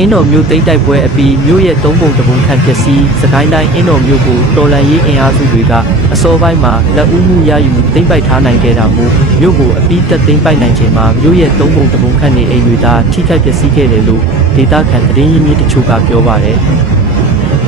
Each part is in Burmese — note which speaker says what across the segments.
Speaker 1: အင်းတော်မျိုးသိမ်းတိုက်ပွဲအပြီးမြို့ရဲ့သုံးပုံတစ်ပုံခန့်ဖြစ်စီစကိုင်းတိုင်းအင်းတော်မျိုးကိုတော်လန်ရေးအင်အားစုတွေကအစောပိုင်းမှာလက်ဦးမှုရယူသိမ်းပိုက်ထားနိုင်ခဲ့တာမို့မြို့ကိုအပြီးတက်သိမ်းပိုက်နိုင်ချိန်မှာမြို့ရဲ့သုံးပုံတစ်ပုံခန့်နေအိမ်တွေသာထိခိုက်ပျက်စီးခဲ့တယ်လို့ဒေတာခန်သတင်းရင်းမြစ်တချို့ကပြောပါတယ်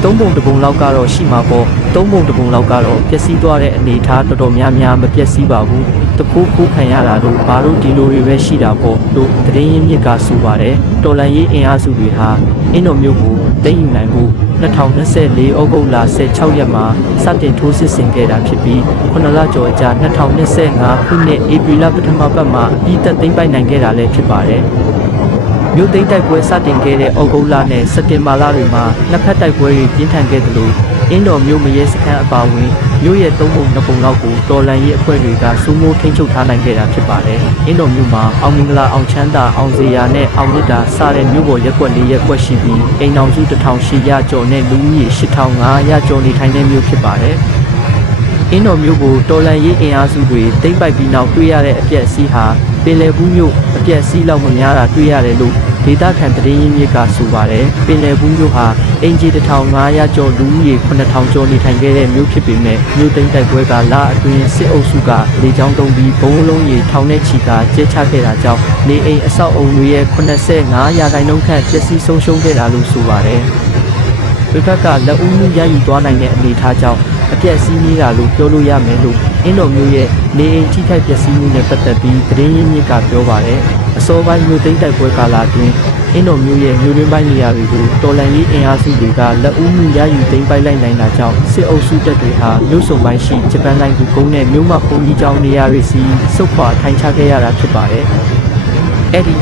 Speaker 1: သုံးပုံတစ်ပုံလောက်ကတော့ရှိမှာပေါ့သုံးပုံတစ်ပုံလောက်ကတော့ပျက်စီးသွားတဲ့အနေအထားတော်တော်များများမပျက်စီးပါဘူးတခိုးခိုးခံရတာတို့ဘာလို့ဒီလိုတွေပဲရှိတာပေါ့လို့သတင်းရင်းမြစ်ကဆိုပါတယ်တော်လန်ရေးအင်အားစုတွေဟာအင်းတော်မျိုးကိုသိမ်းယူနိုင်မှု2024ဩဂုတ်လ16ရက်မှာစတင်ထိုးစစ်ဆင်ခဲ့တာဖြစ်ပြီး9လကျော်အကြာ2025ခုနှစ်ဧပြီလပထမပတ်မှာအပြီးသက်သိမ်းပိုက်နိုင်ခဲ့တာလည်းဖြစ်ပါတယ် မြို့သိမ်းတိုက်ပွဲစတင်ခဲ့တဲ့ဩဂုတ်လနဲ့စက်တင်ဘာလတွေမှာနှစ်ဖက်တိုက်ပွဲတွေပြင်းထန်ခဲ့သလိုအင်းတော်မြို့မရဲစခန်းအပါအဝင်မြို့ရဲ့သုံးပုံနှစ်ပုံလောက်ကိုတော်လန်ရေးအဖွဲ့တွေကစိုးမိုးထိန်းချုပ်ထားနိုင်ခဲ့တာဖြစ်ပါတယ်။အင်းတော်မြို့မှာအောင်မင်္ဂလာအောင်ချမ်းသာအောင်စရာနဲ့အောင်မြတ်တာစတဲ့မြို့ပေါ်ရက်ကွက်လေးရက်ကွက်ရှိပြီးအိမ်တော်စု1800ကျော်နဲ့လူဦးရေ8500ကျော်နေထိုင်တဲ့မြို့ဖြစ်ပါတယ်။အင်းတော်မျိုးကိုတော်လန်ရေးအင်အားစုတွေတိမ့်ပိုက်ပြီးနောက်တွေ့ရတဲ့အပြက်အစည်းဟာ ပင်လယ်ဘူးမျိုးအပြက်အစည်းလောက်မများတာတွေ့ရတယ်လို့ဒေတာခန်သတင်းရင်းမြစ်ကဆိုပါတယ်ပင်လယ်ဘူးမျိုးဟာအင်ဂျီ1500ကျော်လူဦးရေ9000ကျော်နေထိုင်ခဲ့တဲ့မျိုးဖြစ်ပေမဲ့မျိုးသိမ့်တိုက်ပွဲကလာအတွင်းစစ်အုပ်စုကလေကြောင်းတုံးပြီးဘုံလုံးရေထောင်နဲ့ချီကကျဲချခဲ့တာကြောင့်နေအိမ်အဆောက်အုံတွေရဲ့85ရာခိုင်နှုန်းခန့်ပျက်စီးဆုံးရှုံးခဲ့တာလို့ဆိုပါတယ်ဝိဘက်ကလက်ဦးမှုရယူသွားနိုင်တဲ့အနေအထားကြောင့် အပြက်စီးနေတာလို့ပြောလို့ရမယ်လို့အင်းတော်မျိုးရဲ့နေအိမ်ထိခိုက်ပျက်စီးမှုနဲ့ပတ်သက်ပြီးသတင်းရင်းမြစ်ကပြောပါတယ်အစောပိုင်းမျိုးသိမ်းတိုက်ပွဲကာလအတွင်းအင်းတော်မျိုးရဲ့မျိုးရင်းပိုင်းနေရာတွေကိုတော်လန်ရေးအင်အားစုတွေကလက်ဦးမှုရယူသိမ်းပိုက်လိုက်နိုင်တာကြောင့်စစ်အုပ်စုတပ်တွေဟာမြို့စုံပိုင်းရှိဂျပန်လိုင်းကူကုန်းနဲ့မြို့မဘုံကြီးကျောင်းနေရာတွေစီစုခွာထိုင်ချခဲ့ရတာဖြစ်ပါတယ်အဲ့ဒီ